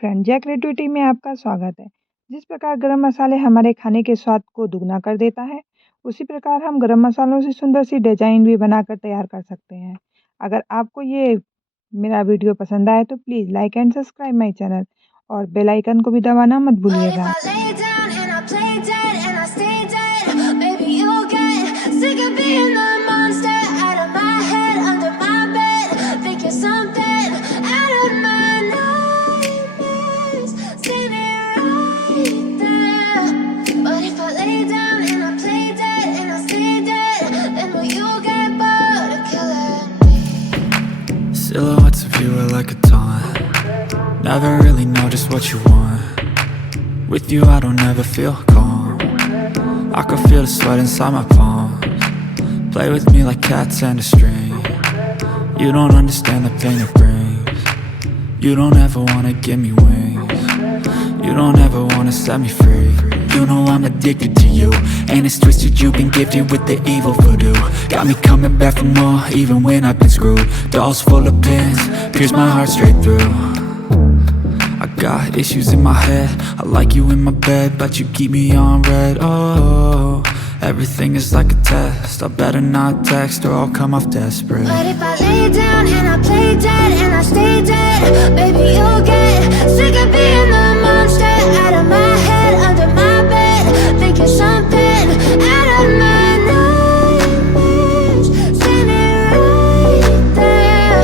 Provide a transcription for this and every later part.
Friend, जय creativity में आपका स्वागत है। जिस प्रकार गरम मसाले हमारे खाने के स्वाद को दुगना कर देता है, उसी प्रकार हम गरम मसालों से सुंदर सी डिजाइन भी बनाकर तैयार कर सकते हैं। अगर आपको ये मेरा वीडियो पसंद आए तो please like and subscribe my channel और बेल आइकन को भी दबाना मत भूलिएगा। Silhouettes of you are like a taunt. Never really know just what you want. With you I don't ever feel calm. I can feel the sweat inside my palms. Play with me like cats and a string. You don't understand the pain it brings. You don't ever wanna give me wings. You don't ever wanna set me free. You know I'm addicted to you, and it's twisted, you've been gifted with the evil voodoo. Got me coming back for more, even when I've been screwed. Dolls full of pins, pierce my heart straight through. I got issues in my head, I like you in my bed, but you keep me on red. Oh, everything is like a test, I better not text or I'll come off desperate. But if I lay down and I play dead and I stay dead, baby you'll get sick of being the monster out of my head, under my bed, thinking something out of my nightmares, standing right there.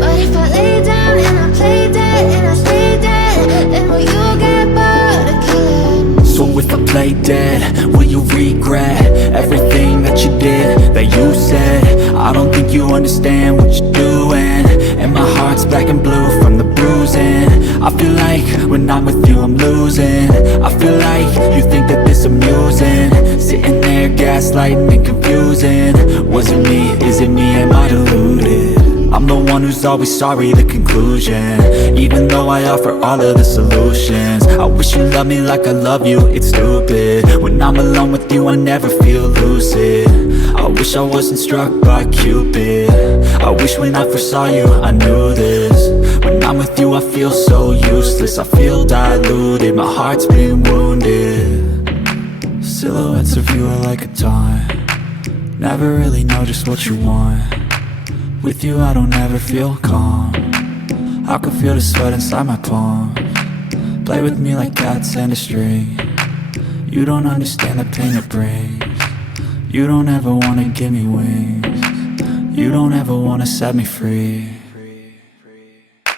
But if I lay down and I play dead and I stay dead, then will you get bored of killing me? So if I play dead, will you regret everything that you did, that you said? I don't think you understand what you're doing, and my heart's black and blue from the bruising. I feel like when I'm with you I'm losing. I feel like you think that this amusing, sitting there gaslighting and confusing. Was it me? Is it me? Am I deluded? I'm the one who's always sorry, the conclusion, even though I offer all of the solutions. I wish you loved me like I love you, it's stupid. When I'm alone with you I never feel lucid. I wish I wasn't struck by Cupid. I wish when I first saw you I knew this. When I'm with you I feel so useless, I feel diluted, my heart's been wounded. Silhouettes of you are like a taunt. Never really know just what you want. With you I don't ever feel calm. I can feel the sweat inside my palms. Play with me like cats and a string. You don't understand the pain it brings. You don't ever wanna give me wings. You don't ever wanna set me free.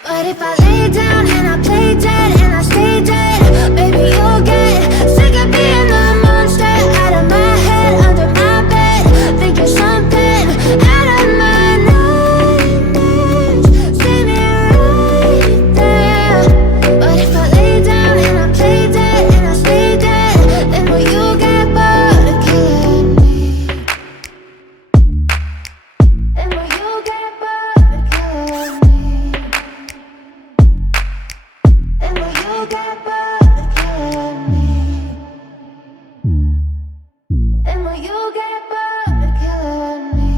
But if I lay down and I play dead and I stay dead, baby you'll get sick of being the monster out of my head, under my bed, thinking something out of my nightmares, standing right there. But if I lay down and I play dead and I stay dead, then will you get bored of killing me? Then will you get bored of killing me? Then will you get bored of killing me? Then will you get bored of killing me?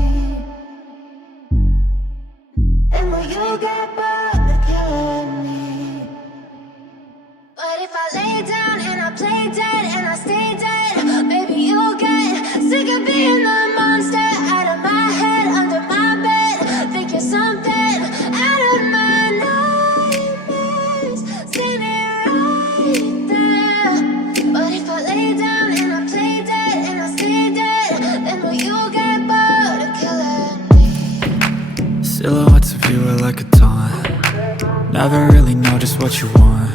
Then will you get bored of killing me? But if I lay down and I play dead and I stay dead, baby you'll get sick of being the monster out of my head, under my bed, thinking something out of my nightmares, standing right there. But if I lay down and I play dead and I stay dead, then will you get bored of killing me? Silhouettes of you are like a taunt. Never really know just what you want.